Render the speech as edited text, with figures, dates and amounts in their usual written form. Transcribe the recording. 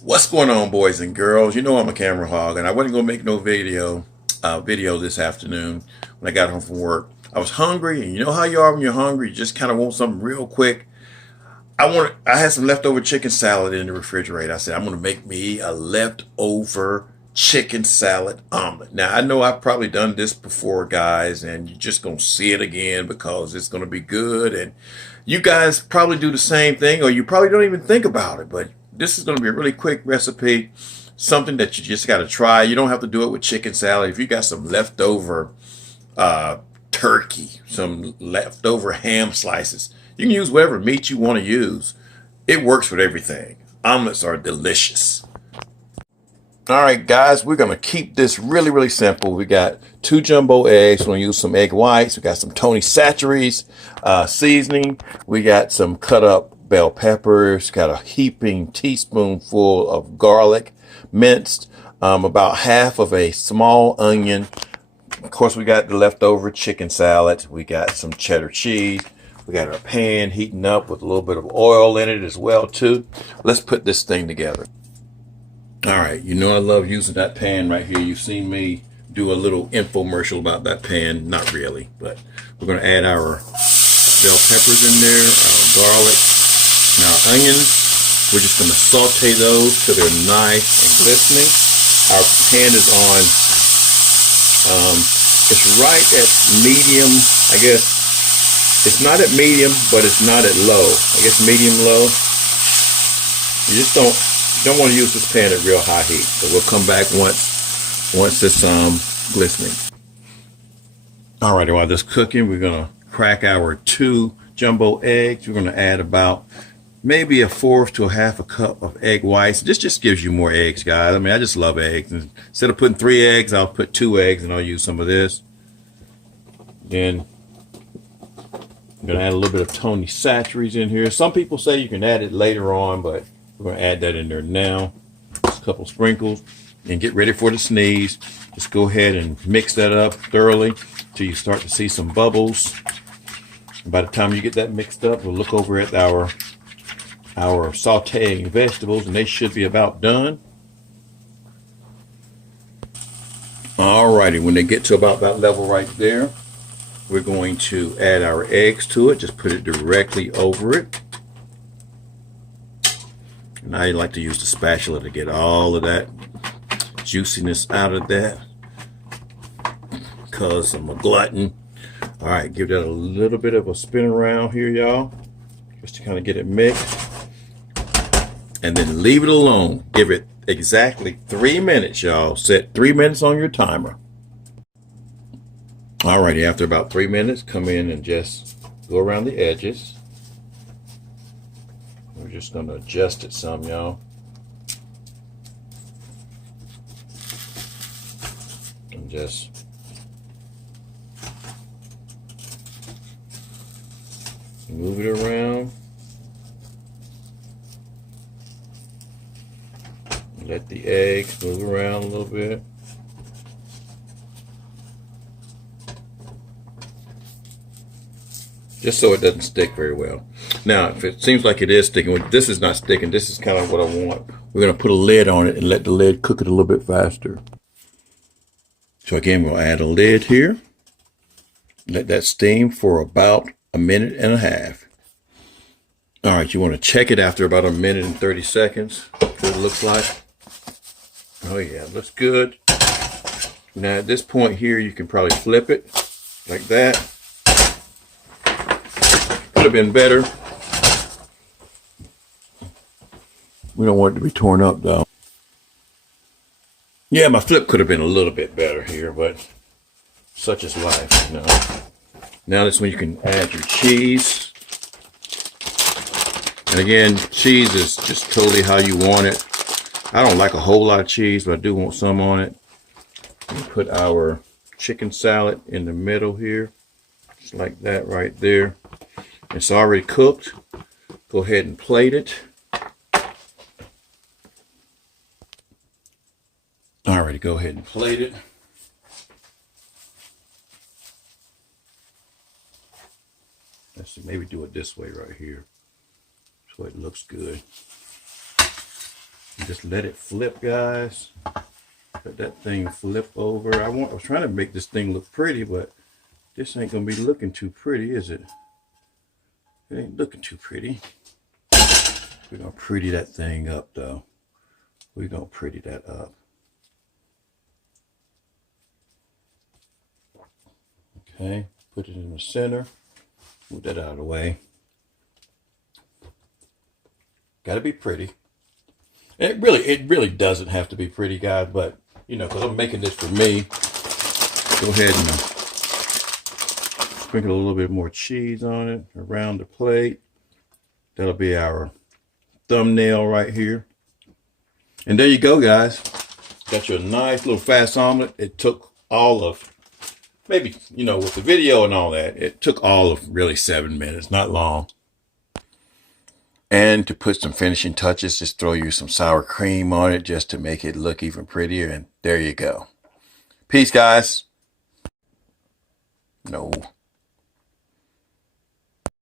What's going on, boys and girls? You know I'm a camera hog, and I wasn't gonna make no video this afternoon when I got home from work. I was hungry, and you know how you are when you're hungry. You just kind of want something real quick. I had some leftover chicken salad in the refrigerator. I said I'm gonna make me a leftover chicken salad omelet. Now I know I've probably done this before, guys, and you're just gonna see it again because it's gonna be good. And you guys probably do the same thing, or you probably don't even think about it. But this is gonna be a really quick recipe, something that you just gotta try. You don't have to do it with chicken salad. If you got some leftover uh, turkey, some leftover ham slices. You can use whatever meat you want to use. It works with everything. Omelets are delicious. All right, guys, we're going to keep this really, really simple. We got 2 jumbo eggs. We're going to use some egg whites. We got some Tony Chachere's seasoning. We got some cut up bell peppers. Got a heaping teaspoonful of garlic minced. About half of a small onion. Of course, we got the leftover chicken salad. We got some cheddar cheese. We got our pan heating up with a little bit of oil in it as well, too. Let's put this thing together. All right, you know I love using that pan right here. You've seen me do a little infomercial about that pan. Not really, but we're going to add our bell peppers in there, our garlic, and our onions. We're just going to saute those till they're nice and glistening. Our pan is on, it's right at medium, I guess. It's not at medium, but it's not at low. I guess medium low. You just don't want to use this pan at real high heat. So we'll come back once it's glistening. Alrighty, while this is cooking, we're gonna crack our 2 jumbo eggs. We're gonna add about maybe a fourth to a half a cup of egg whites. This just gives you more eggs, guys. I mean, I just love eggs. Instead of putting 3 eggs, I'll put 2 eggs and I'll use some of this. Then I'm going to add a little bit of Tony Chachere's in here. Some people say you can add it later on, but we're going to add that in there now. Just a couple sprinkles. And get ready for the sneeze. Just go ahead and mix that up thoroughly until you start to see some bubbles. And by the time you get that mixed up, we'll look over at our sauteing vegetables, and they should be about done. Alrighty, when they get to about that level right there, we're going to add our eggs to it. Just put it directly over it. And I like to use the spatula to get all of that juiciness out of that because I'm a glutton. All right, give that a little bit of a spin around here, y'all, just to kind of get it mixed. And then leave it alone. Give it exactly 3 minutes, y'all. Set 3 minutes on your timer. Alrighty, after about 3 minutes, come in and just go around the edges. We're just going to adjust it some, y'all. And just move it around. Let the eggs move around a little bit. Just so it doesn't stick very well. Now, if it seems like it is sticking, this is not sticking. This is kind of what I want. We're going to put a lid on it and let the lid cook it a little bit faster. So again, we'll add a lid here. Let that steam for about 1.5 minutes. All right, you want to check it after about 1 minute and 30 seconds. What it looks like. Oh yeah, it looks good. Now at this point here, you can probably flip it like that. Could have been better. We don't want it to be torn up though. Yeah, my flip could have been a little bit better here, but such is life, you know. Now that's when you can add your cheese. And again, cheese is just totally how you want it. I don't like a whole lot of cheese, but I do want some on it. We put our chicken salad in the middle here, just like that right there. It's already cooked. Go ahead and plate it. Alrighty, go ahead and plate it. Let's see, maybe do it this way right here. So it looks good. Just let it flip, guys. Let that thing flip over. I was trying to make this thing look pretty, but this ain't gonna be looking too pretty, is it? It ain't looking too pretty. We're gonna pretty that thing up, though. We're gonna pretty that up. Okay, put it in the center. Move that out of the way. Gotta be pretty. It really doesn't have to be pretty, guys, but you know, because I'm making this for me. Go ahead and sprinkle a little bit more cheese on it around the plate. That'll be our thumbnail right here. And there you go, guys. Got your nice little fast omelet. It took all of, maybe, you know, with the video and all that, it took all of really 7 minutes, not long. And to put some finishing touches, just throw you some sour cream on it just to make it look even prettier. And there you go. Peace, guys. No.